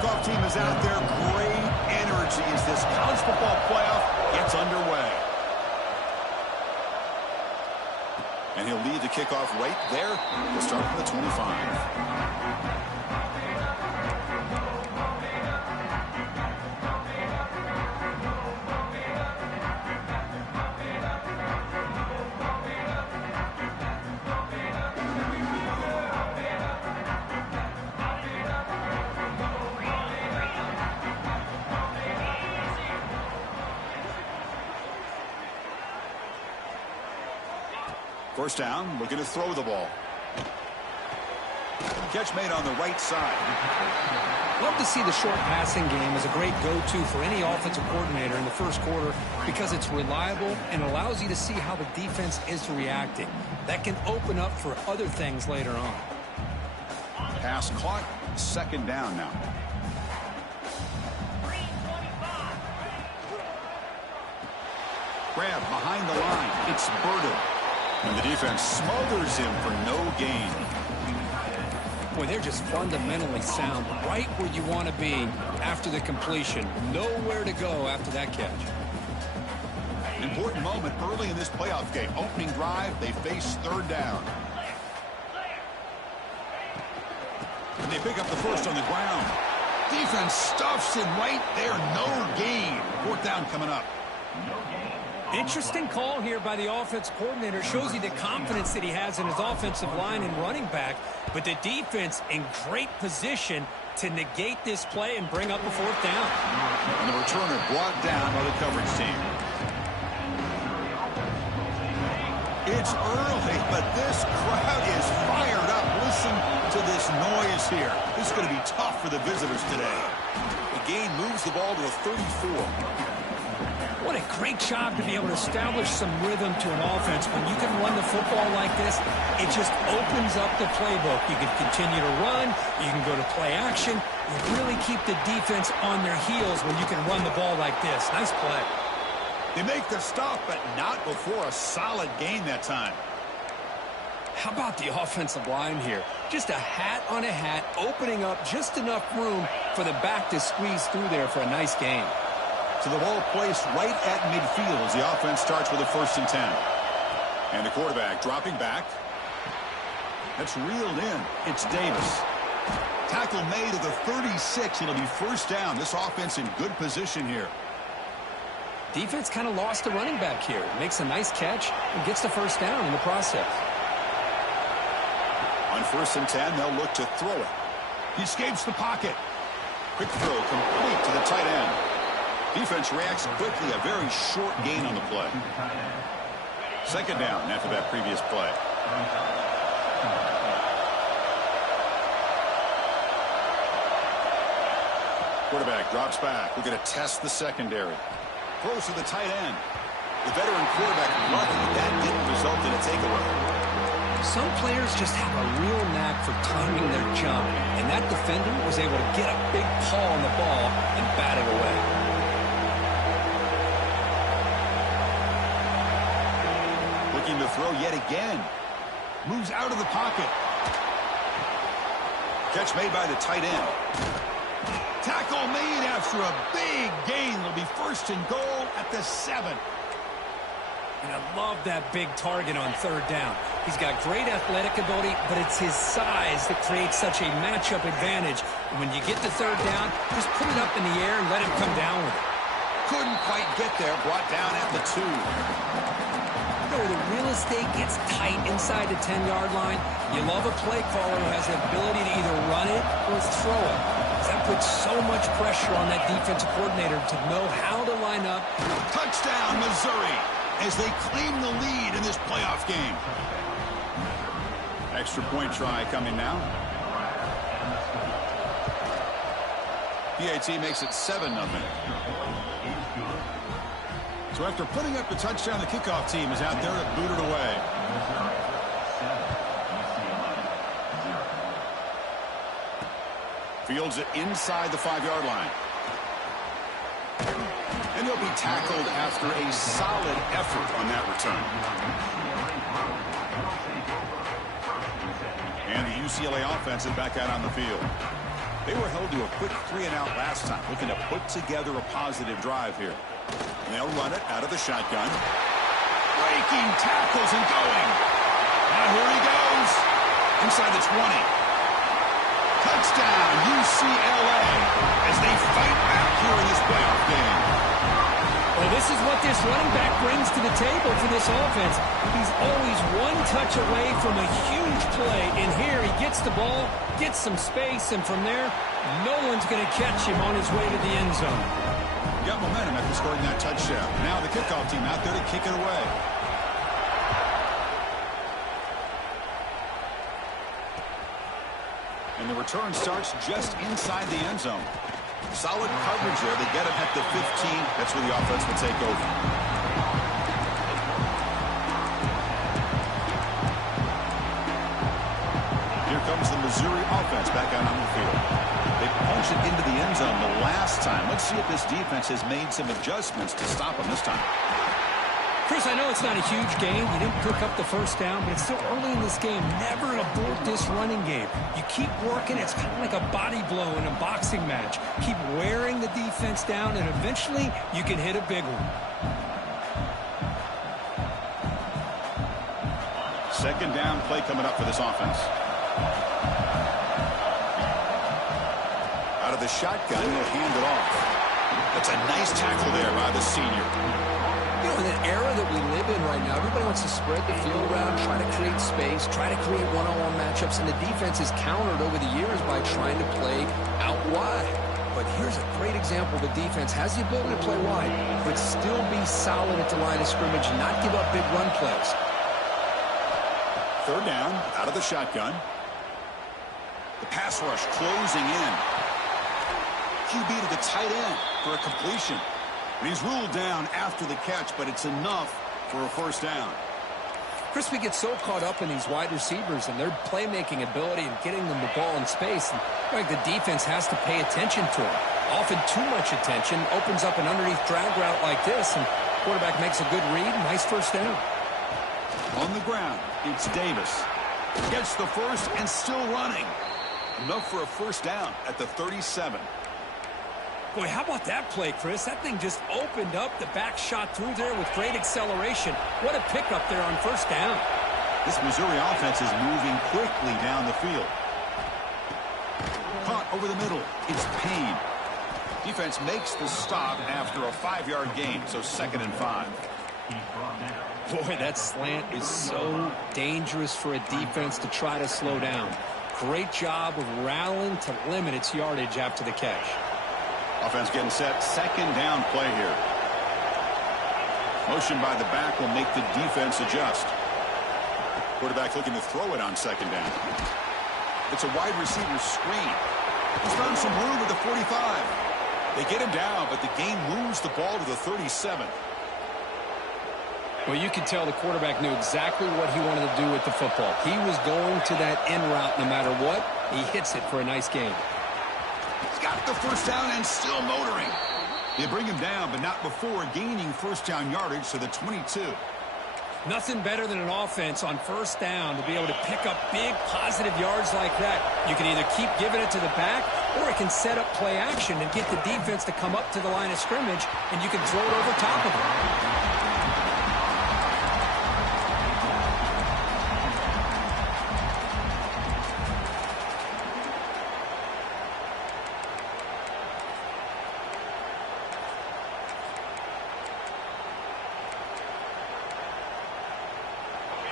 kickoff team is out there. Great energy as this college football playoff gets underway. And he'll lead the kickoff right there. He'll start from the 25. First down, looking to throw the ball. Catch made on the right side. Love to see the short passing game as a great go-to for any offensive coordinator in the first quarter because it's reliable and allows you to see how the defense is reacting. That can open up for other things later on. Pass caught, second down now. Grab behind the line. It's Burden. And the defense smothers him for no gain. Boy, they're just fundamentally sound, right where you want to be after the completion. Nowhere to go after that catch. An important moment early in this playoff game. Opening drive, they face third down. And they pick up the first on the ground. Defense stuffs him right there. No gain. Fourth down coming up. Interesting call here by the offense coordinator. Shows you the confidence that he has in his offensive line and running back. But the defense in great position to negate this play and bring up a fourth down. And the returner brought down by the coverage team. It's early, but this crowd is fired up. Listen to this noise here. This is going to be tough for the visitors today. The gain moves the ball to the 34. What a great job to be able to establish some rhythm to an offense. When you can run the football like this, it just opens up the playbook. You can continue to run. You can go to play action. You really keep the defense on their heels when you can run the ball like this. Nice play. They make the stop, but not before a solid gain that time. How about the offensive line here? Just a hat on a hat, opening up just enough room for the back to squeeze through there for a nice gain. So the ball placed right at midfield as the offense starts with a 1st and 10. And the quarterback dropping back. That's reeled in. It's Davis. Tackle made at the 36. It'll be first down. This offense in good position here. Defense kind of lost the running back here. Makes a nice catch and gets the first down in the process. On 1st and 10, they'll look to throw it. He escapes the pocket. Quick throw complete to the tight end. Defense reacts quickly. A very short gain on the play. Second down after that previous play. Quarterback drops back. We're going to test the secondary. Throws to the tight end. The veteran quarterback lucky that didn't result in a takeaway. Some players just have a real knack for timing their jump, and that defender was able to get a big paw on the ball and bat it away. Looking to throw yet again. Moves out of the pocket. Catch made by the tight end. Tackle made after a big gain. It'll be 1st and goal at the 7. And I love that big target on 3rd down. He's got great athletic ability, but it's his size that creates such a matchup advantage. And when you get to 3rd down, just put it up in the air and let him come down with it. Couldn't quite get there. Brought down at the 2. Where the real estate gets tight inside the 10-yard line, you love a play caller who has the ability to either run it or throw it. That puts so much pressure on that defensive coordinator to know how to line up. Touchdown, Missouri, as they claim the lead in this playoff game. Extra point try coming now. PAT makes it 7-0. So after putting up the touchdown, the kickoff team is out there to boot it away. Fields it inside the 5-yard line. And he'll be tackled after a solid effort on that return. And the UCLA offense is back out on the field. They were held to a quick 3-and-out last time, looking to put together a positive drive here. And they'll run it out of the shotgun. Breaking tackles and going. Now here he goes. Inside the 20. Touchdown, UCLA, as they fight back here in this playoff game. Well, this is what this running back brings to the table for this offense. He's always one touch away from a huge play. And here he gets the ball, gets some space, and from there, no one's going to catch him on his way to the end zone. Got momentum after scoring that touchdown. Now the kickoff team out there to kick it away. And the return starts just inside the end zone. Solid coverage there. They get him at the 15. That's where the offense will take over. Here comes the Missouri offense back out on the field. They punched it into the end zone the last time. Let's see if this defense has made some adjustments to stop them this time. Chris, I know it's not a huge game. You didn't pick up the first down, but it's still early in this game. Never abort this running game. You keep working. It's kind of like a body blow in a boxing match. Keep wearing the defense down, and eventually you can hit a big one. Second down play coming up for this offense. Out of the shotgun, he'll hand it off. That's a nice tackle there by the senior. You know, in an era that we live in right now, everybody wants to spread the field around, try to create space, try to create one-on-one matchups, and the defense is countered over the years by trying to play out wide. But here's a great example of a defense has the ability to play wide, but still be solid at the line of scrimmage and not give up big run plays. Third down, out of the shotgun. The pass rush closing in. QB to the tight end for a completion. And he's ruled down after the catch, but it's enough for a first down. Chris, we get so caught up in these wide receivers and their playmaking ability and getting them the ball in space. And like the defense has to pay attention to them. Often too much attention opens up an underneath drag route like this, and quarterback makes a good read. Nice first down. On the ground, it's Davis. Gets the first and still running. Enough for a first down at the 37. Boy, how about that play, Chris? That thing just opened up. The back shot through there with great acceleration. What a pickup there on first down. This Missouri offense is moving quickly down the field. Caught over the middle. It's Payne. Defense makes the stop after a 5-yard gain, so 2nd and 5. Boy, that slant is so dangerous for a defense to try to slow down. Great job of rallying to limit its yardage after the catch. Offense getting set. Second down play here. Motion by the back will make the defense adjust. Quarterback looking to throw it on second down. It's a wide receiver screen. He's found some room at the 45. They get him down, but the game moves the ball to the 37. Well, you could tell the quarterback knew exactly what he wanted to do with the football. He was going to that end route no matter what. He hits it for a nice gain. He's got the first down and still motoring. They bring him down, but not before gaining first down yardage to the 22. Nothing better than an offense on first down to be able to pick up big positive yards like that. You can either keep giving it to the back, or it can set up play action and get the defense to come up to the line of scrimmage, and you can throw it over top of them.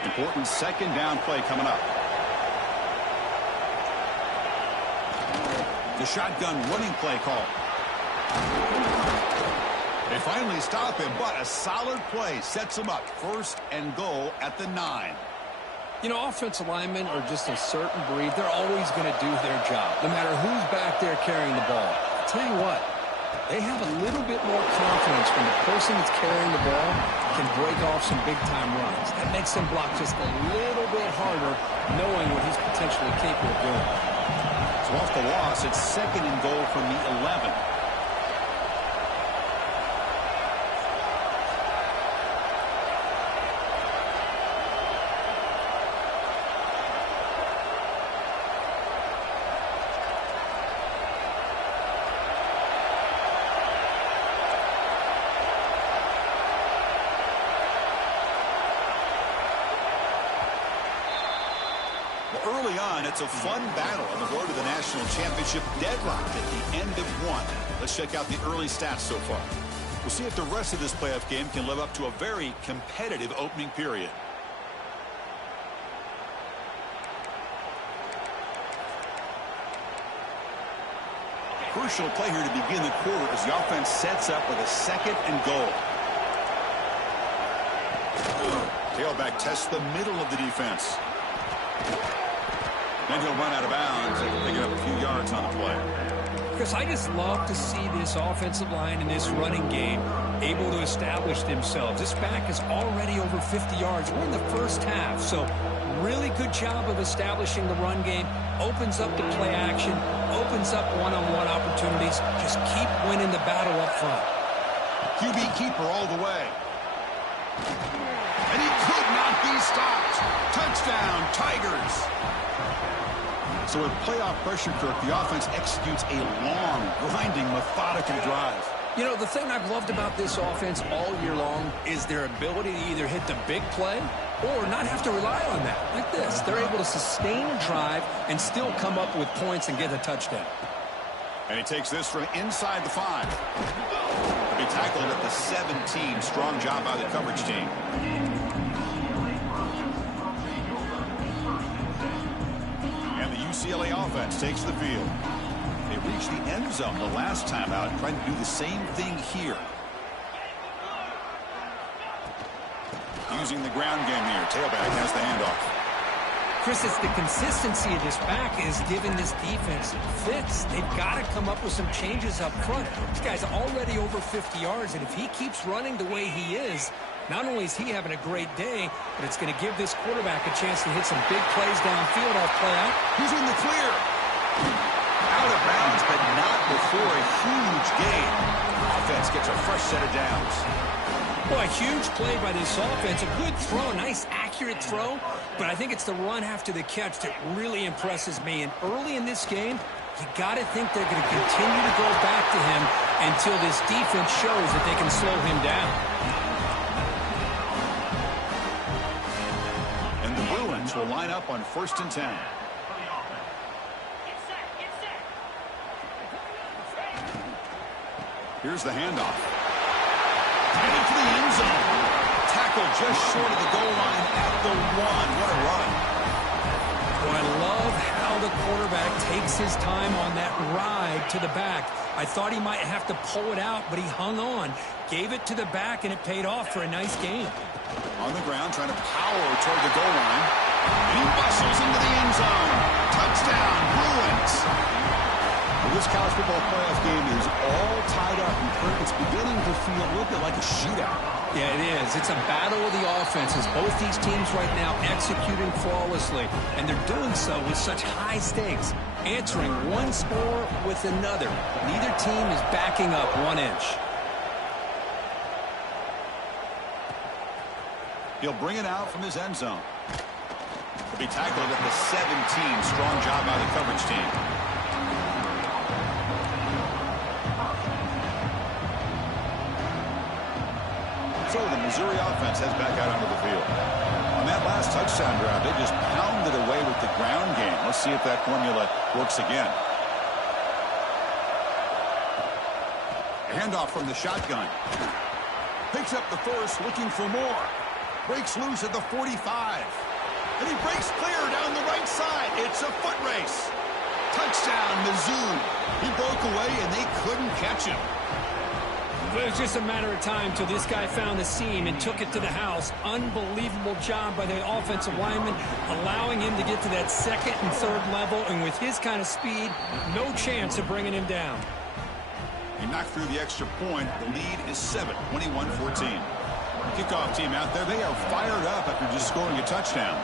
Important second down play coming up. The shotgun running play call. They finally stop him, but a solid play sets him up. First and goal at the 9. You know, offensive linemen are just a certain breed. They're always going to do their job, no matter who's back there carrying the ball. I'll tell you what, they have a little bit more confidence when the person that's carrying the ball can break off some big-time runs. That makes them block just a little bit harder, knowing what he's potentially capable of doing. So off the loss, it's second and goal from the 11. early on, it's a fun battle on the road to the national championship, deadlocked at the end of one. Let's check out the early stats so far. We'll see if the rest of this playoff game can live up to a very competitive opening period. Crucial play here to begin the quarter as the offense sets up with a 2nd and goal. Tailback tests the middle of the defense. Then he'll run out of bounds and pick it up a few yards on the play. Chris, I just love to see this offensive line in this running game able to establish themselves. This back is already over 50 yards. We're in the first half, so really good job of establishing the run game. Opens up the play action, opens up one-on-one opportunities. Just keep winning the battle up front. QB keeper all the way. And he could not be stopped. Touchdown, Tigers. So with playoff pressure, Kirk, the offense executes a long, grinding, methodical drive. You know, the thing I've loved about this offense all year long is their ability to either hit the big play or not have to rely on that. Like this, they're able to sustain a drive and still come up with points and get a touchdown. And he takes this from inside the 5. He'll be tackled at the 17. Strong job by the coverage team. And the UCLA offense takes the field. They reached the end zone the last time out, trying to do the same thing here. Using the ground game here. Tailback has the handoff. Chris, it's the consistency of this back is giving this defense fits. They've got to come up with some changes up front. This guy's already over 50 yards, and if he keeps running the way he is, not only is he having a great day, but it's going to give this quarterback a chance to hit some big plays downfield off play out. He's in the clear. Out of bounds, but not before a huge gain. Offense gets a fresh set of downs. Well, a huge play by this offense. A good throw, nice accurate throw. But I think it's the run after the catch that really impresses me. And early in this game, you got to think they're going to continue to go back to him until this defense shows that they can slow him down. And the Bruins will line up on 1st and 10. Here's the handoff. Headed to the end zone. Tackle just short of the goal line at the 1. What a run. Well, I love how the quarterback takes his time on that ride to the back. I thought he might have to pull it out, but he hung on. Gave it to the back, and it paid off for a nice gain. On the ground, trying to power toward the goal line. And he bustles into the end zone. Touchdown, Bruins. Well, this college football playoff game is all tied up, and it's beginning to feel a little bit like a shootout. Yeah, it is. It's a battle of the offenses. Both these teams right now executing flawlessly, and they're doing so with such high stakes, answering one score with another. Neither team is backing up 1 inch. He'll bring it out from his end zone. He'll be tackled at the 17. Strong job by the coverage team. So the Missouri offense heads back out onto the field. On that last touchdown drive, they just pounded away with the ground game. Let's see if that formula works again. A handoff from the shotgun. Picks up the first, looking for more. Breaks loose at the 45. And he breaks clear down the right side. It's a foot race. Touchdown, Mizzou. He broke away, and they couldn't catch him. It was just a matter of time till this guy found the seam and took it to the house. Unbelievable job by the offensive lineman, allowing him to get to that 2nd and 3rd level. And with his kind of speed, no chance of bringing him down. He knocked through the extra point. The lead is 7, 21-14. Kickoff team out there. They are fired up after just scoring a touchdown.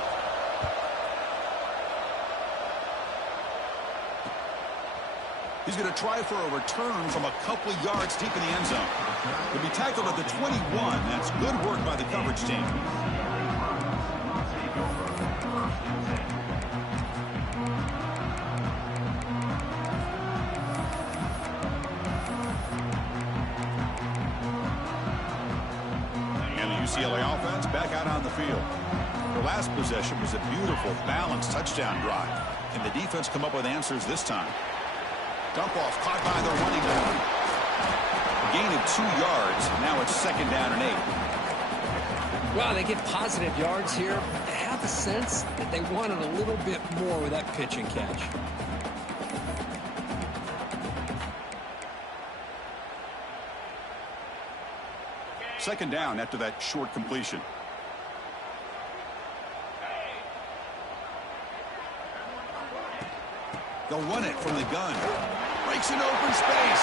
He's going to try for a return from a couple of yards deep in the end zone. He'll be tackled at the 21. That's good work by the coverage team. And the UCLA offense back out on the field. The last possession was a beautiful, balanced touchdown drive. Can the defense come up with answers this time? Dump off caught by the running back. Gain of 2 yards. Now it's 2nd down and 8. Well, they get positive yards here. I have a sense that they wanted a little bit more with that pitch and catch. Second down after that short completion. They'll run it from the gun. Breaks into open space.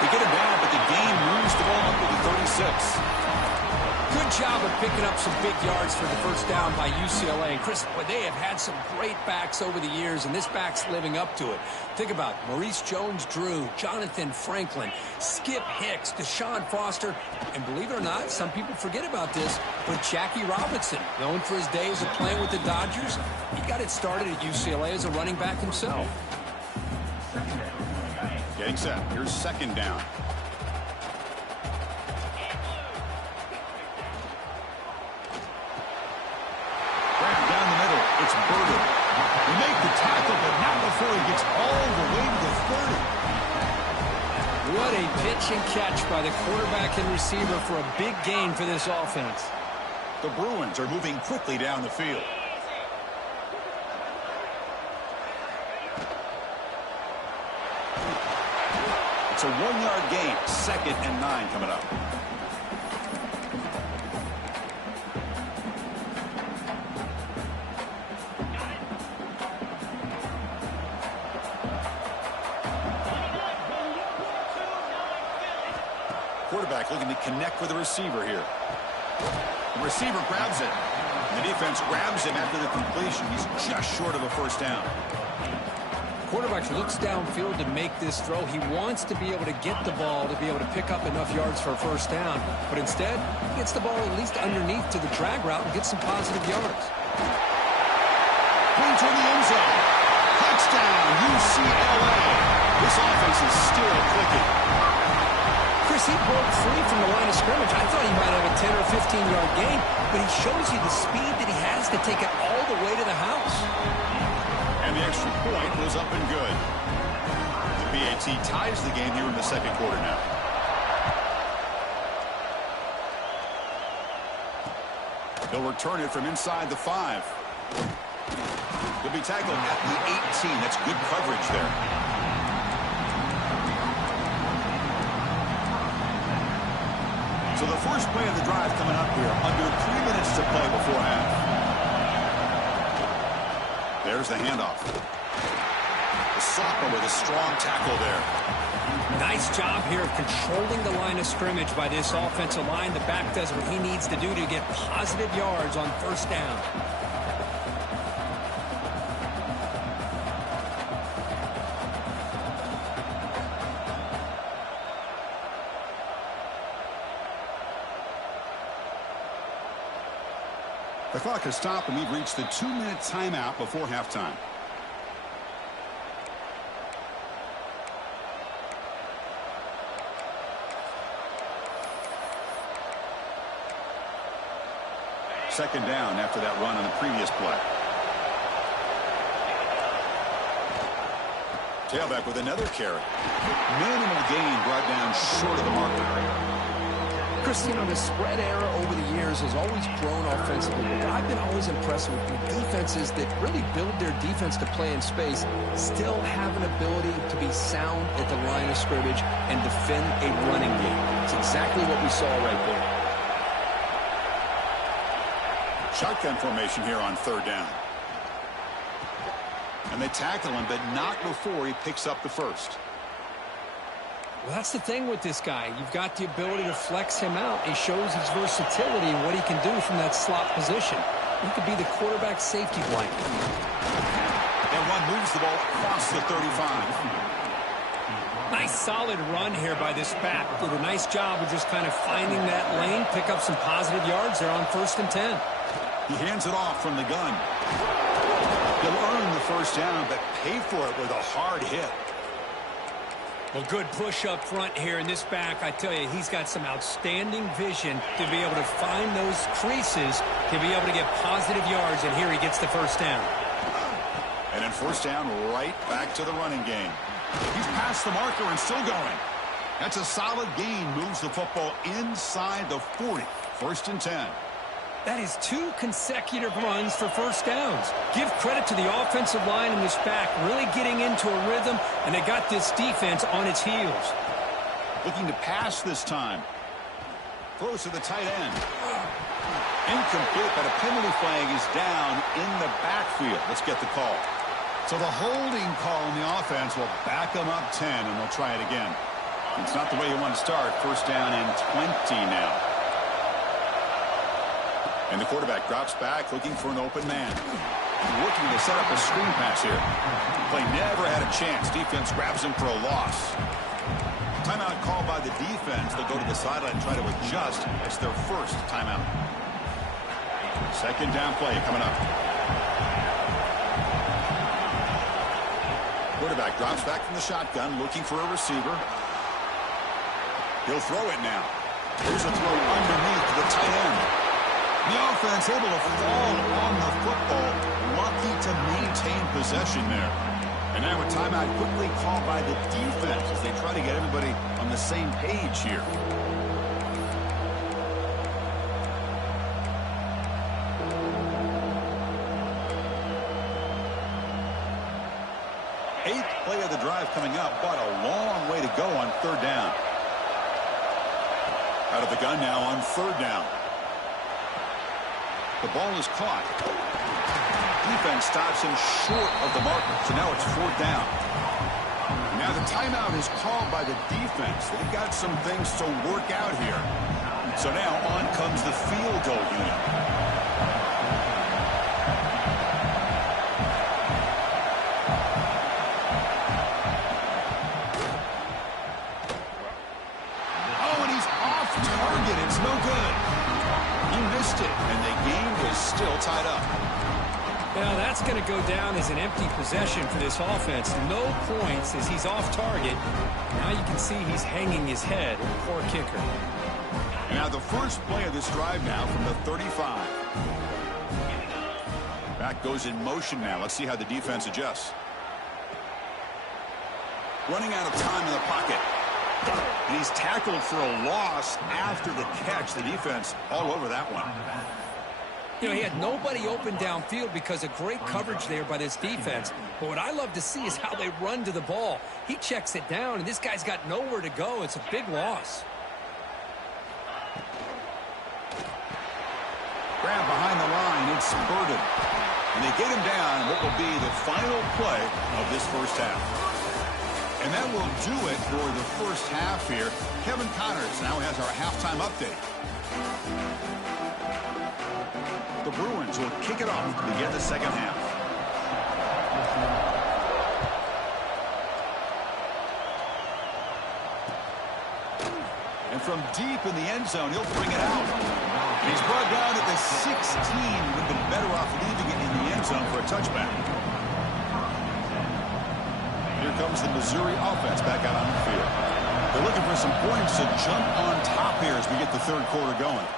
They get it down, but the game moves the ball up to the 36. Good job of picking up some big yards for the first down by UCLA. And Chris, boy, they have had some great backs over the years, and this back's living up to it. Think about Maurice Jones-Drew, Jonathan Franklin, Skip Hicks, Deshaun Foster, and believe it or not, some people forget about this, but Jackie Robinson, known for his days of playing with the Dodgers, he got it started at UCLA as a running back himself. Getting set. Here's 2nd down. Down the middle, it's Burden. He made the tackle, but not before he gets all the way to the 30. What a pitch and catch by the quarterback and receiver for a big gain for this offense. The Bruins are moving quickly down the field. It's a 1-yard gain. 2nd and 9 coming up. Quarterback looking to connect with the receiver here. The receiver grabs it. And the defense grabs him after the completion. He's just short of a 1st down. Quarterback looks downfield to make this throw. He wants to be able to get the ball to be able to pick up enough yards for a 1st down. But instead, he gets the ball at least underneath to the drag route and gets some positive yards. Going toward the end zone. Touchdown, UCLA. This offense is still clicking. Chris, he broke free from the line of scrimmage. I thought he might have a 10 or 15-yard gain, but he shows you the speed that he has to take it all the way to the house. And the extra point was up and good. The PAT ties the game here in the 2nd quarter now. He'll return it from inside the 5. He'll be tackled at the 18. That's good coverage there. So the first play of the drive coming up here. Under 3 minutes to play before half. There's the handoff. The sophomore with a strong tackle there. Nice job here of controlling the line of scrimmage by this offensive line. The back does what he needs to do to get positive yards on 1st down. The clock has stopped, and we've reached the 2-minute timeout before halftime. Second down after that run on the previous play. Tailback with another carry. Minimal gain brought down short of the marker. Chris, you know, the spread era over the years has always grown offensively, but I've been always impressed with the defenses that really build their defense to play in space, still have an ability to be sound at the line of scrimmage and defend a running game. It's exactly what we saw right there. Shotgun formation here on 3rd down. And they tackle him, but not before he picks up the 1st. Well, that's the thing with this guy. You've got the ability to flex him out. He shows his versatility and what he can do from that slot position. He could be the quarterback safety blanket. And one moves the ball across the 35. Nice solid run here by this back. Did a nice job of just kind of finding that lane, pick up some positive yards there on 1st and 10. He hands it off from the gun. He'll earn the 1st down, but pay for it with a hard hit. Well, good push up front here in this back. I tell you, he's got some outstanding vision to be able to find those creases, to be able to get positive yards, and here he gets the first down. And then first down, right back to the running game. He's past the marker and still going. That's a solid gain, moves the football inside the 40. First and 10. That is 2 consecutive runs for first downs. Give credit to the offensive line in this back, really getting into a rhythm, and they got this defense on its heels. Looking to pass this time. Throws to the tight end. Incomplete, but a penalty flag is down in the backfield. Let's get the call. So the holding call in the offense will back them up 10, and they'll try it again. It's not the way you want to start. First down and 20 now. And the quarterback drops back, looking for an open man. Looking to set up a screen pass here. Play never had a chance. Defense grabs him for a loss. Timeout called by the defense. They'll go to the sideline and try to adjust. That's their first timeout. Second down play coming up. Quarterback drops back from the shotgun, looking for a receiver. He'll throw it now. There's a throw underneath the tight end. The offense able to fall on the football. Lucky to maintain possession there. And now a timeout quickly called by the defense as they try to get everybody on the same page here. Eighth play of the drive coming up, but a long way to go on third down. Out of the gun now on third down. The ball is caught. Defense stops him short of the marker, so now it's fourth down. Now the timeout is called by the defense. They've got some things to work out here. So now on comes the field goal unit. Oh, and he's off target. It's no good. He missed it, and the game is still tied up. Well, that's going to go down as an empty possession for this offense. No points as he's off target. Now you can see he's hanging his head. Poor kicker. Now the first play of this drive now from the 35. Back goes in motion now. Let's see how the defense adjusts. Running out of time in the pocket. And he's tackled for a loss after the catch. The defense all over that one. You know, he had nobody open downfield because of great coverage there by this defense. But what I love to see is how they run to the ball. He checks it down, and this guy's got nowhere to go. It's a big loss. Grab behind the line. It's spurted. And they get him down what will be the final play of this first half. And that will do it for the first half here. Kevin Connors now has our halftime update. The Bruins will kick it off to begin the second half. And from deep in the end zone, he'll bring it out. And he's brought down at the 16. Would have been better off leaving it in the end zone for a touchback. Here comes the Missouri offense back out on the field. They're looking for some points to jump on top here as we get the third quarter going.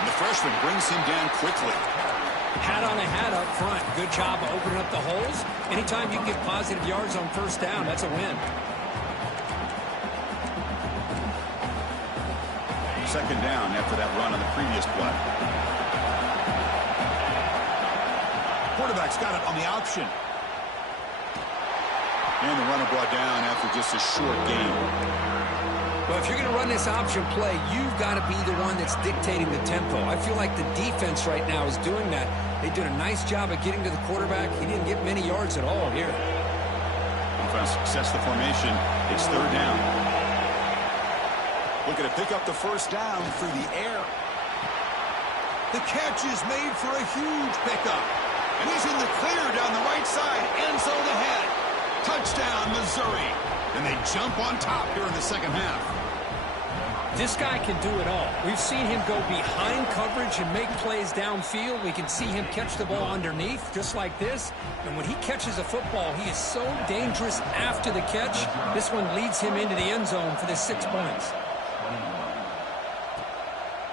The freshman brings him down quickly. Hat on a hat up front. Good job of opening up the holes. Anytime you can get positive yards on first down, that's a win. Second down after that run on the previous play. Quarterback's got it on the option. And the runner brought down after just a short gain. Well, if you're going to run this option play, you've got to be the one that's dictating the tempo. I feel like the defense right now is doing that. They did a nice job of getting to the quarterback. He didn't get many yards at all here. Offense sets the formation. It's third down. Looking to pick up the first down through the air. The catch is made for a huge pickup. And he's in the clear down the right side. End zone ahead. Touchdown, Missouri. And they jump on top here in the second half. This guy can do it all. We've seen him go behind coverage and make plays downfield. We can see him catch the ball underneath, just like this. And when he catches a football, he is so dangerous after the catch. This one leads him into the end zone for the 6 points.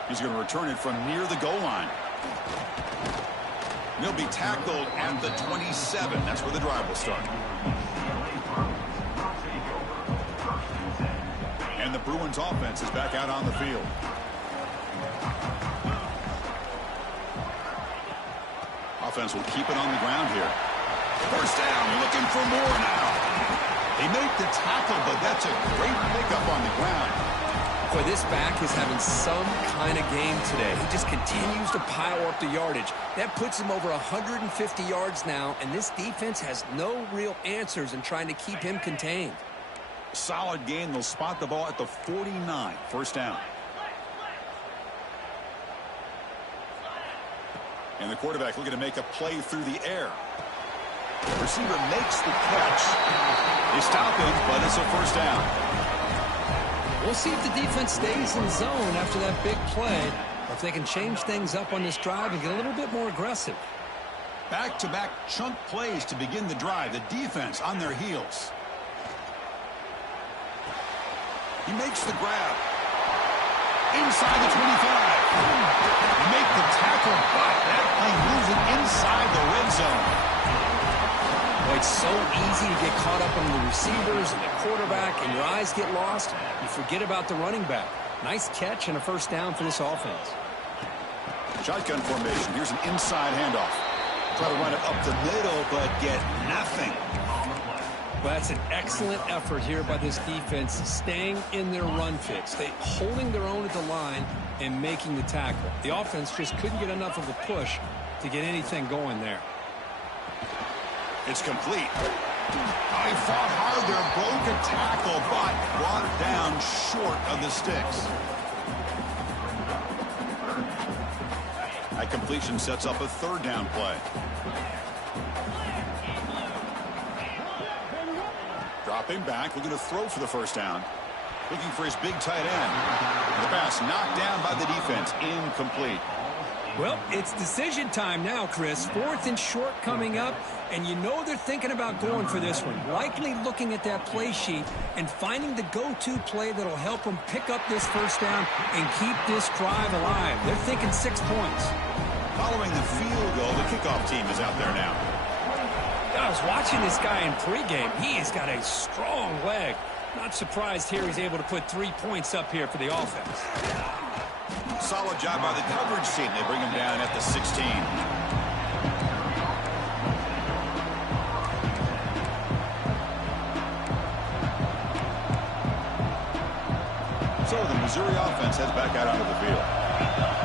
He's going to return it from near the goal line. He'll be tackled at the 27. That's where the drive will start. And the Bruins offense is back out on the field. Offense will keep it on the ground here. First down, looking for more now. They make the tackle, but that's a great pickup on the ground. Boy, this back is having some kind of game today. He just continues to pile up the yardage. That puts him over 150 yards now, and this defense has no real answers in trying to keep him contained. Solid game. They'll spot the ball at the 49. First down. And the quarterback looking to make a play through the air. The receiver makes the catch. They stop him, but it's a first down. We'll see if the defense stays in zone after that big play, or if they can change things up on this drive and get a little bit more aggressive. Back-to-back chunk plays to begin the drive. The defense on their heels. He makes the grab. Inside the 25. Make the tackle, but that play moves it inside the red zone. Boy, it's so easy to get caught up on the receivers and the quarterback, and your eyes get lost. You forget about the running back. Nice catch and a first down for this offense. Shotgun formation. Here's an inside handoff. Try to run it up the middle, but get nothing. Well, that's an excellent effort here by this defense, staying in their run fix. They holding their own at the line and making the tackle. The offense just couldn't get enough of a push to get anything going there. It's complete. I fought hard there, broke a tackle, but brought down short of the sticks. That completion sets up a third down play. Dropping back, looking to throw for the first down. Looking for his big tight end. The pass knocked down by the defense. Incomplete. Well, it's decision time now, Chris. 4th and short coming up, and you know they're thinking about going for this one. Likely looking at that play sheet and finding the go-to play that'll help them pick up this first down and keep this drive alive. They're thinking 6 points. Following the field goal, the kickoff team is out there now. I was watching this guy in pregame. He has got a strong leg. Not surprised here he's able to put 3 points up here for the offense. Solid job by the coverage team. They bring him down at the 16. So the Missouri offense heads back out onto the field.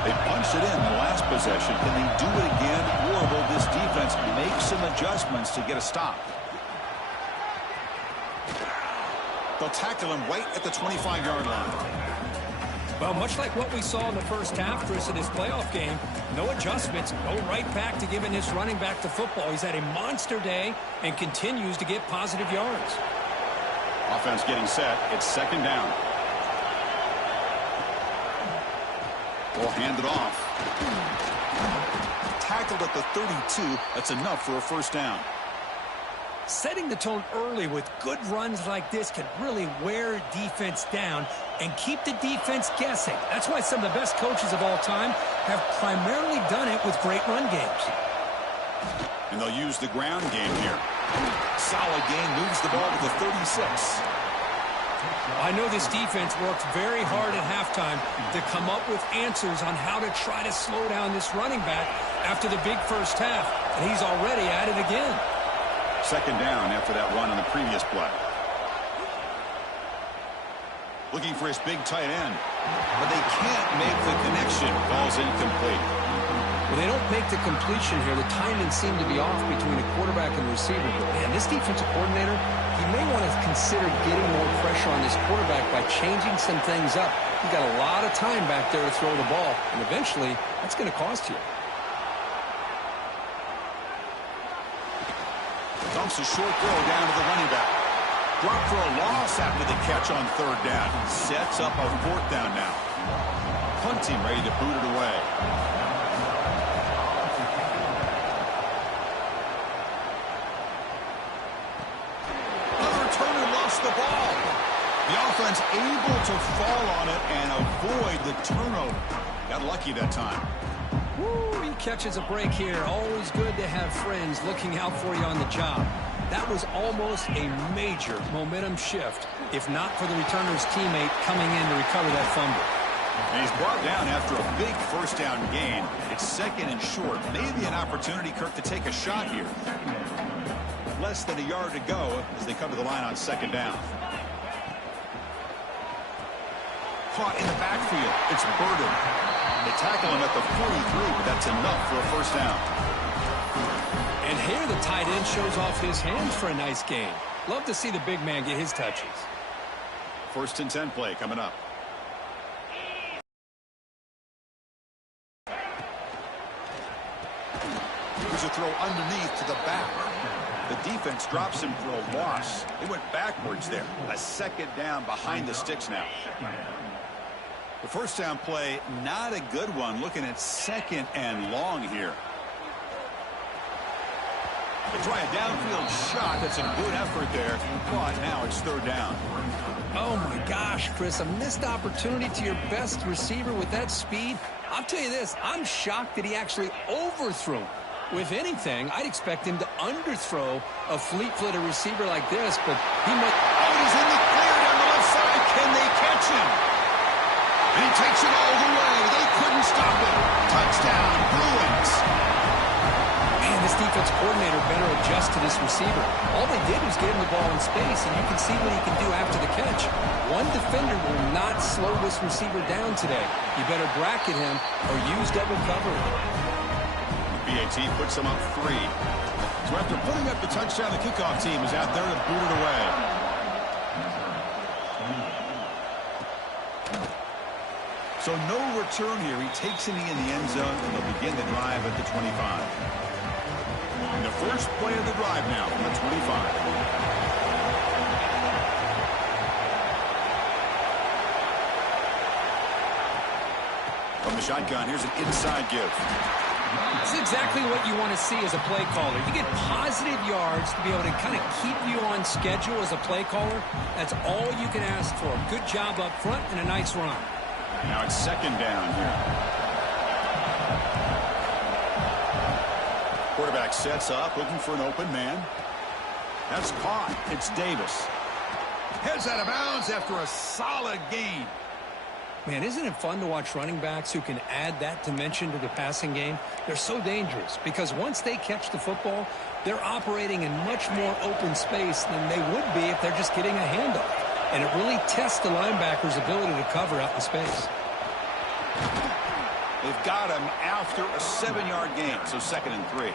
They punched it in the last possession. Can they do it again, or will this defense make some adjustments to get a stop? They'll tackle him right at the 25-yard line. Well, much like what we saw in the first half, Chris, of this playoff game, no adjustments, go right back to giving his running back the football. He's had a monster day and continues to get positive yards. Offense getting set. It's second down. Will hand it off. Tackled at the 32. That's enough for a first down. Setting the tone early with good runs like this can really wear defense down and keep the defense guessing. That's why some of the best coaches of all time have primarily done it with great run games. And they'll use the ground game here. Solid game, moves the ball to the 36. I know this defense worked very hard at halftime to come up with answers on how to try to slow down this running back after the big first half, and he's already at it again. Second down after that run on the previous play. Looking for his big tight end, but they can't make the connection. Ball's incomplete. Well, they don't make the completion here. The timing seemed to be off between the quarterback and the receiver. But, man, this defensive coordinator, he may want to consider getting more pressure on this quarterback by changing some things up. He's got a lot of time back there to throw the ball, and eventually that's going to cost you. Dumps a short throw down to the running back. Dropped for a loss after the catch on third down. Sets up a fourth down now. Punting, ready to boot it away. Another returner lost the ball. The offense able to fall on it and avoid the turnover. Got lucky that time. Woo, he catches a break here. Always good to have friends looking out for you on the job. That was almost a major momentum shift, if not for the returner's teammate coming in to recover that fumble. And he's brought down after a big first down gain. It's second and short. Maybe an opportunity, Kirk, to take a shot here. Less than a yard to go as they come to the line on second down. Caught in the backfield. It's Burden. They tackle him at the 43, but that's enough for a first down. And here the tight end shows off his hands for a nice gain. Love to see the big man get his touches. First and 10 play coming up. Here's a throw underneath to the back. The defense drops him for a loss. They went backwards there. A second down behind the sticks now. The first down play, not a good one. Looking at second and long here. They try a downfield shot. That's a good effort there. But now it's third down. Oh, my gosh, Chris. A missed opportunity to your best receiver with that speed. I'll tell you this. I'm shocked that he actually overthrew him. With anything, I'd expect him to underthrow a fleet-footed receiver like this, but he might... Oh, he's in the clear down the left side. Can they catch him? And he takes it all the way. They couldn't stop it. Touchdown, Bruins. Man, this defense coordinator better adjust to this receiver. All they did was get him the ball in space, and you can see what he can do after the catch. One defender will not slow this receiver down today. You better bracket him or use double cover. BAT puts them up 3. So after putting up the touchdown, the kickoff team is out there to boot it away. So no return here. He takes it in the end zone, and they'll begin the drive at the 25. And the first play of the drive now from the 25. From the shotgun, here's an inside give. It's exactly what you want to see as a play caller. You get positive yards to be able to kind of keep you on schedule as a play caller. That's all you can ask for. Good job up front and a nice run. Now it's second down here. Quarterback sets up, looking for an open man. That's caught. It's Davis. Heads out of bounds after a solid gain. Man, isn't it fun to watch running backs who can add that dimension to the passing game? They're so dangerous because once they catch the football, they're operating in much more open space than they would be if they're just getting a handoff. And it really tests the linebacker's ability to cover out in space. They've got him after a 7-yard gain, so second and 3.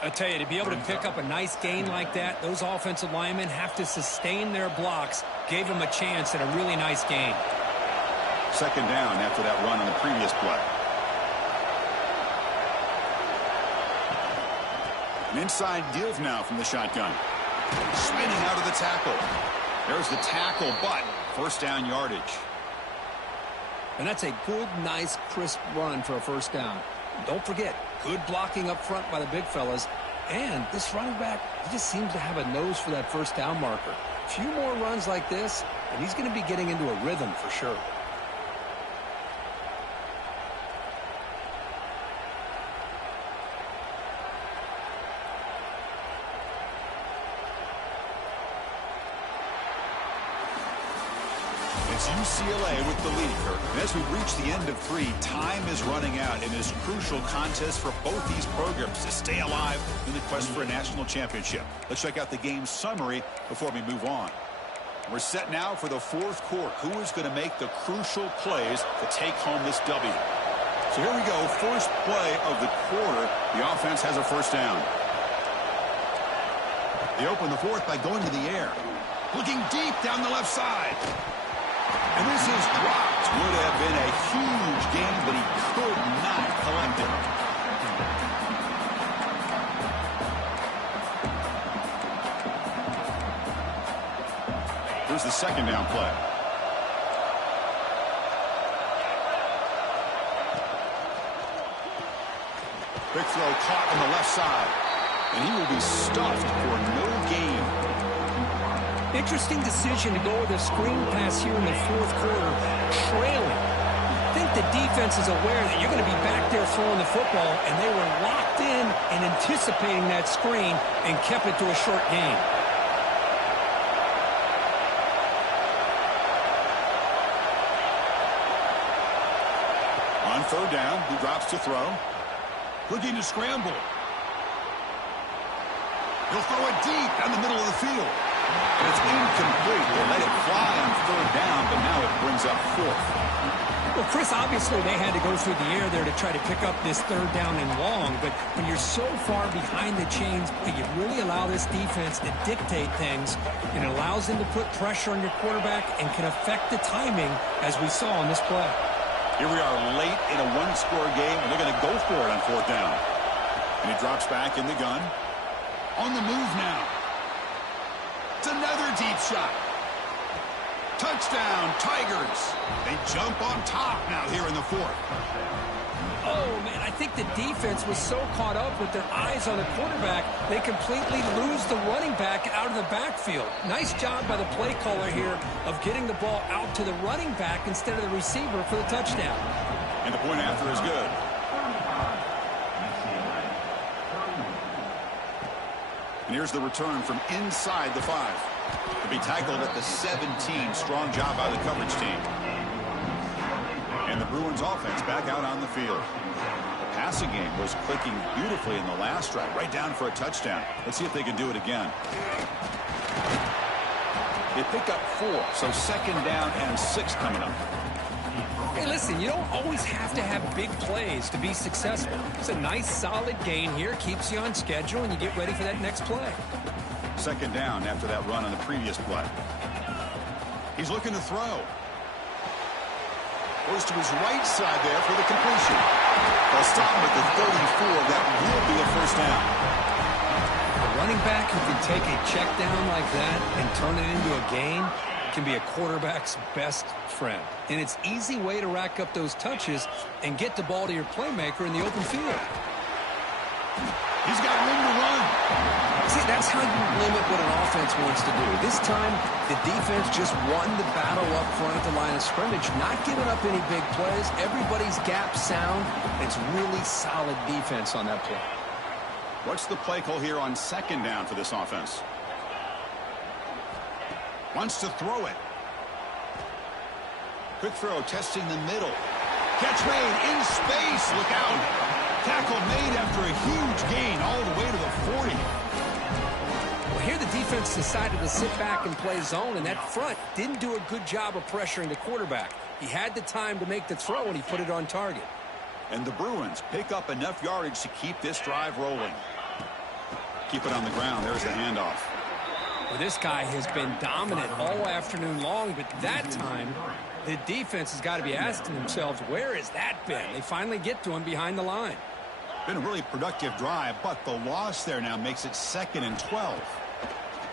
I tell you, to be able to pick up a nice gain like that, those offensive linemen have to sustain their blocks. Gave them a chance at a really nice gain. Second down after that run on the previous play. An inside give now from the shotgun. Spinning out of the tackle. There's the tackle, but first down yardage. And that's a good, nice, crisp run for a first down. Don't forget, good blocking up front by the big fellas. And this running back, he just seems to have a nose for that first down marker. A few more runs like this, and he's going to be getting into a rhythm for sure. It's UCLA with the lead, Kirk. And as we reach the end of 3, time is running out in this crucial contest for both these programs to stay alive in the quest for a national championship. Let's check out the game summary before we move on. We're set now for the fourth quarter. Who is going to make the crucial plays to take home this W? So here we go. First play of the quarter. The offense has a first down. They open the fourth by going to the air. Looking deep down the left side. And this is dropped. Would have been a huge gain, but he could not collect it. Here's the second down play. Quick throw caught on the left side. And he will be stuffed for no gain. Interesting decision to go with a screen pass here in the fourth quarter, trailing. I think the defense is aware that you're going to be back there throwing the football, and they were locked in and anticipating that screen and kept it to a short gain. On third down, he drops to throw. Looking to scramble. He'll throw it deep down the middle of the field. And it's incomplete. They let it fly on third down, but now it brings up fourth. Well, Chris, obviously they had to go through the air there to try to pick up this third down and long, but when you're so far behind the chains, you really allow this defense to dictate things, and it allows them to put pressure on your quarterback and can affect the timing, as we saw on this play. Here we are late in a one-score game, and they're going to go for it on fourth down. And he drops back in the gun. On the move now. It's another deep shot. Touchdown, Tigers. They jump on top now here in the fourth. Oh, man, I think the defense was so caught up with their eyes on the quarterback, they completely lose the running back out of the backfield. Nice job by the play caller here of getting the ball out to the running back instead of the receiver for the touchdown. And the point after is good. And here's the return from inside the 5. To be tackled at the 17. Strong job by the coverage team. And the Bruins offense back out on the field. The passing game was clicking beautifully in the last drive, right down for a touchdown. Let's see if they can do it again. They pick up 4, so second down and 6 coming up. Hey, listen, you don't always have to have big plays to be successful. It's a nice, solid gain here, keeps you on schedule, and you get ready for that next play. Second down after that run on the previous play. He's looking to throw. Goes to his right side there for the completion. They'll stop him at the 34. That will be a first down. A running back who can take a check down like that and turn it into a gain can be a quarterback's best friend. And it's an easy way to rack up those touches and get the ball to your playmaker in the open field. He's got room to run. See, that's how you limit what an offense wants to do. This time, the defense just won the battle up front at the line of scrimmage, not giving up any big plays. Everybody's gap sound. It's really solid defense on that play. What's the play call here on second down for this offense? Wants to throw it. Quick throw, testing the middle. Catch made in space. Look out. Tackle made after a huge gain all the way to the 40. Well, here the defense decided to sit back and play zone, and that front didn't do a good job of pressuring the quarterback. He had the time to make the throw, and he put it on target. And the Bruins pick up enough yardage to keep this drive rolling. Keep it on the ground. There's the handoff. Well, this guy has been dominant all afternoon long, but that time the defense has got to be asking themselves, where has that been? They finally get to him behind the line. Been a really productive drive, but the loss there now makes it 2nd and 12.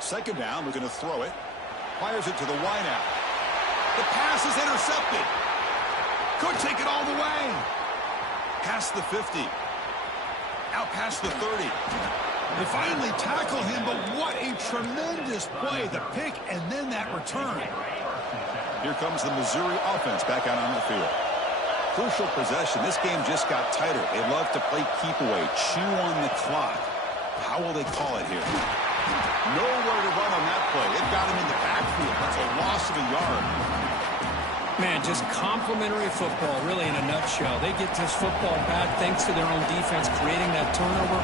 Second down, looking to throw it. Fires it to the wideout. The pass is intercepted. Could take it all the way. Past the 50. Out past the 30. They finally tackle him, but what a tremendous play. The pick and then that return. Here comes the Missouri offense back out on the field. Crucial possession. This game just got tighter. They love to play keep away, chew on the clock. How will they call it here? Nowhere to run on that play. It got him in the backfield. That's a loss of a yard. Man, just complimentary football, really, in a nutshell. They get this football back thanks to their own defense, creating that turnover,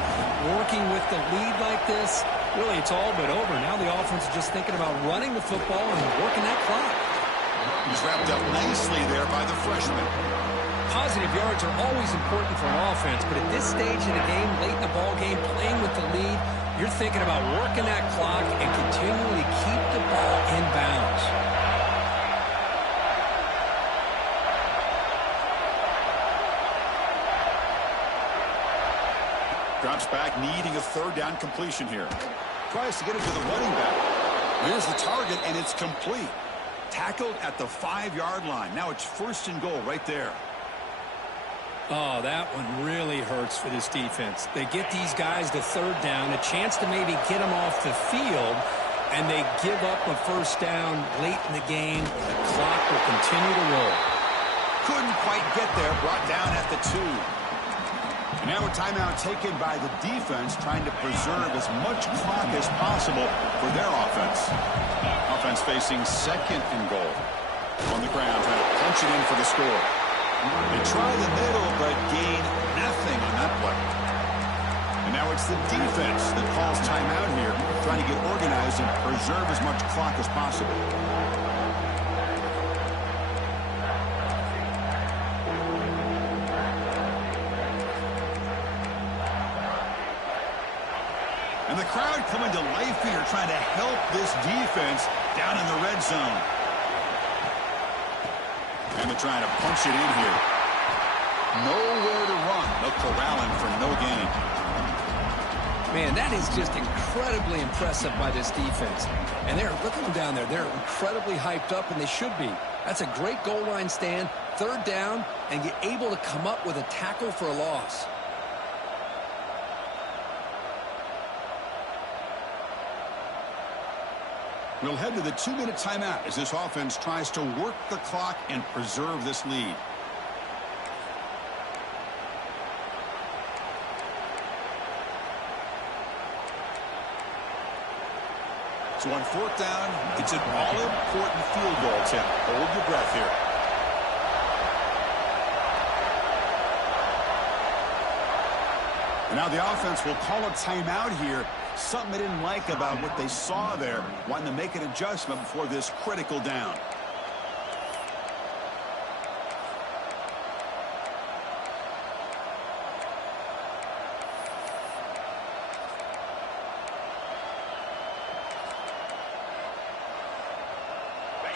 working with the lead like this. Really, it's all but over. Now the offense is just thinking about running the football and working that clock. He's wrapped up nicely there by the freshman. Positive yards are always important for an offense, but at this stage of the game, late in the ball game, playing with the lead, you're thinking about working that clock and continuing to keep the ball in bounds. Drops back, needing a third down completion here. Tries to get it to the running back. Here's the target, and it's complete. Tackled at the 5-yard line. Now it's 1st and goal right there. Oh, that one really hurts for this defense. They get these guys to 3rd down, a chance to maybe get them off the field, and they give up a 1st down late in the game. The clock will continue to roll. Couldn't quite get there, brought down at the 2. And now a timeout taken by the defense, trying to preserve as much clock as possible for their offense. Offense facing 2nd and goal. On the ground, trying to punch it in for the score. They try the middle, but gain nothing on that play. And now it's the defense that calls timeout here, trying to get organized and preserve as much clock as possible. And the crowd coming to life here, trying to help this defense down in the red zone. And they're trying to punch it in here. Nowhere to run. They'll corral him for no gain. Man, that is just incredibly impressive by this defense. And look at them down there. They're incredibly hyped up, and they should be. That's a great goal line stand, 3rd down, and get able to come up with a tackle for a loss. We'll head to the 2-minute timeout as this offense tries to work the clock and preserve this lead. So on 4th down, it's an all-important field goal attempt. Hold your breath here. And now the offense will call a timeout here. Something they didn't like about what they saw there. Wanting to make an adjustment before this critical down.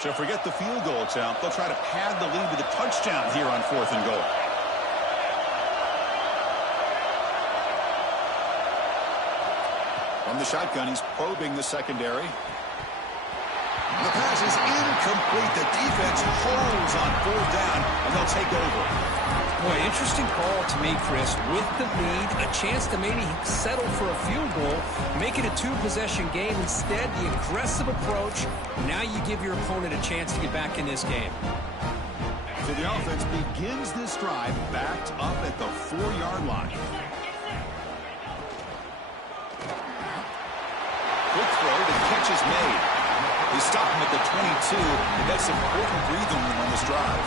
So forget the field goal attempt. They'll try to pad the lead with a touchdown here on 4th and goal. From the shotgun, he's probing the secondary. The pass is incomplete. The defense holds on 4th down, and they'll take over. Boy, interesting call to me, Chris. With the lead, a chance to maybe settle for a field goal, make it a 2-possession game. Instead, the aggressive approach. Now you give your opponent a chance to get back in this game. So the offense begins this drive backed up at the 4-yard line. Quick throw, the catch is made. They stop him at the 22, and that's important breathing room on this drive.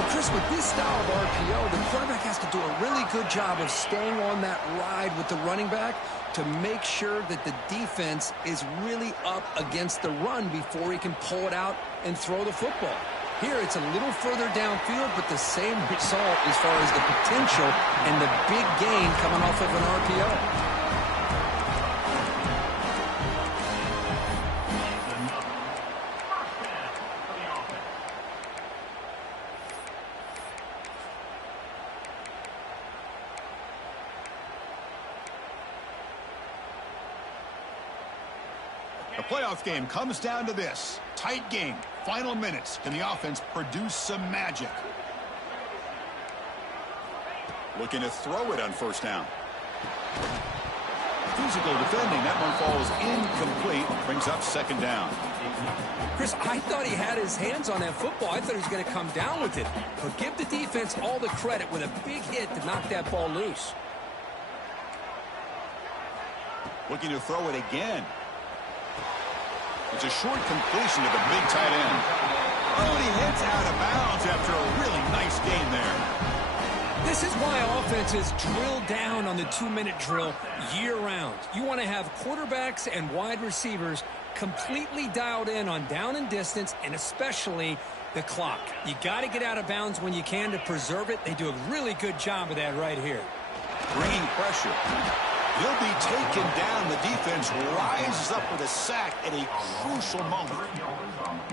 But Chris, with this style of RPO, the quarterback has to do a really good job of staying on that ride with the running back to make sure that the defense is really up against the run before he can pull it out and throw the football. Here, it's a little further downfield, but the same result as far as the potential and the big gain coming off of an RPO. The playoff game comes down to this. Tight game. Final minutes. Can the offense produce some magic? Looking to throw it on 1st down. Physical defending. That one falls incomplete. Brings up 2nd down. Chris, I thought he had his hands on that football. I thought he was going to come down with it. But give the defense all the credit with a big hit to knock that ball loose. Looking to throw it again. It's a short completion to the big tight end. Oh, and he hits out of bounds after a really nice gain there. This is why offenses drill down on the 2-minute drill year-round. You want to have quarterbacks and wide receivers completely dialed in on down and distance, and especially the clock. You got to get out of bounds when you can to preserve it. They do a really good job of that right here. Bringing pressure. He'll be taken down. The defense rises up with a sack at a crucial moment.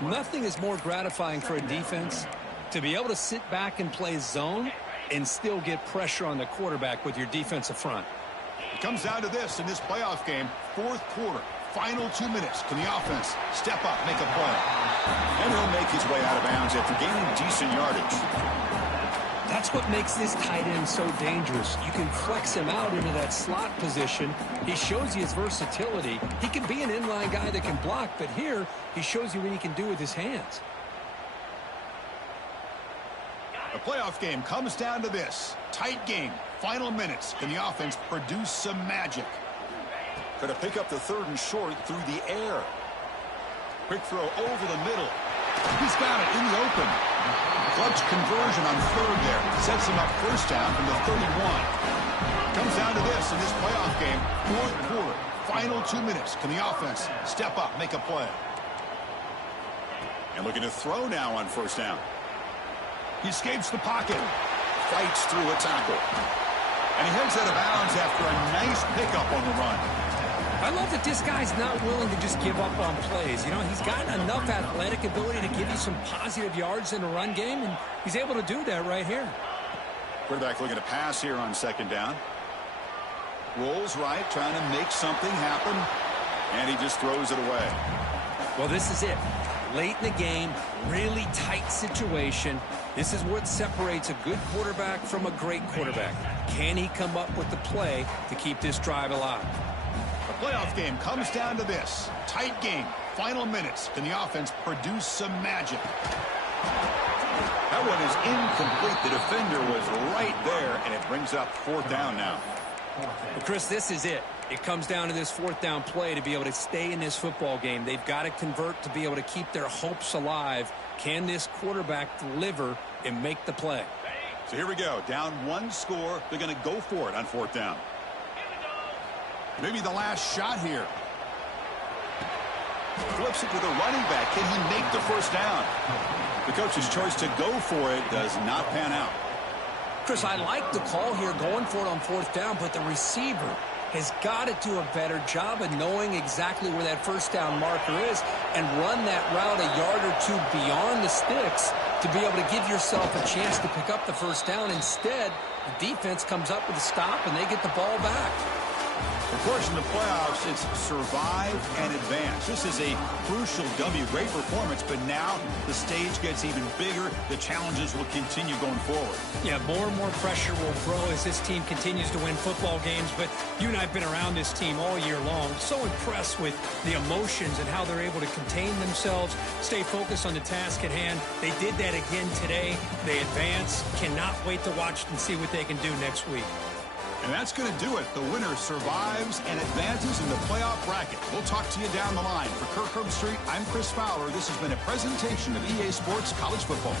Nothing is more gratifying for a defense to be able to sit back and play zone and still get pressure on the quarterback with your defensive front. It comes down to this in this playoff game. 4th quarter, Final 2 minutes. Can the offense step up, make a play? And he'll make his way out of bounds after gaining decent yardage. That's what makes this tight end so dangerous. You can flex him out into that slot position. He shows you his versatility. He can be an inline guy that can block, but here he shows you what he can do with his hands. The playoff game comes down to this. Tight game. Final minutes. Can the offense produce some magic? Going to pick up the 3rd and short through the air. Quick throw over the middle. He's got it in the open. Clutch conversion on 3rd there. Sets him up 1st down from the 31. Comes down to this in this playoff game. 4th quarter. Final 2 minutes. Can the offense step up, make a play? And looking to throw now on 1st down. He escapes the pocket. Fights through a tackle. And he heads out of bounds after a nice pickup on the run. I love that this guy's not willing to just give up on plays. You know, he's got enough athletic ability to give you some positive yards in the run game, and he's able to do that right here. Quarterback looking to pass here on 2nd down. Rolls right, trying to make something happen, and he just throws it away. Well, this is it. Late in the game, really tight situation. This is what separates a good quarterback from a great quarterback. Can he come up with the play to keep this drive alive? The playoff game comes down to this. Tight game. Final minutes. Can the offense produce some magic? That one is incomplete. The defender was right there, and it brings up 4th down now. Well, Chris, this is it. It comes down to this 4th down play to be able to stay in this football game. They've got to convert to be able to keep their hopes alive. Can this quarterback deliver and make the play? So here we go. Down 1 score. They're going to go for it on 4th down. Maybe the last shot here. Flips it to the running back. Can he make the 1st down? The coach's choice to go for it does not pan out. Chris, I like the call here going for it on 4th down, but the receiver has got to do a better job of knowing exactly where that 1st down marker is and run that route a yard or 2 beyond the sticks to be able to give yourself a chance to pick up the 1st down. Instead, the defense comes up with a stop and they get the ball back. Of course, in the playoffs, it's survive and advance. This is a crucial W. Great performance, but now the stage gets even bigger. The challenges will continue going forward. Yeah, more and more pressure will grow as this team continues to win football games, but you and I have been around this team all year long. So impressed with the emotions and how they're able to contain themselves, stay focused on the task at hand. They did that again today. They advance. Cannot wait to watch and see what they can do next week. And that's going to do it. The winner survives and advances in the playoff bracket. We'll talk to you down the line. For Kirk Herbstreit, I'm Chris Fowler. This has been a presentation of EA Sports College Football.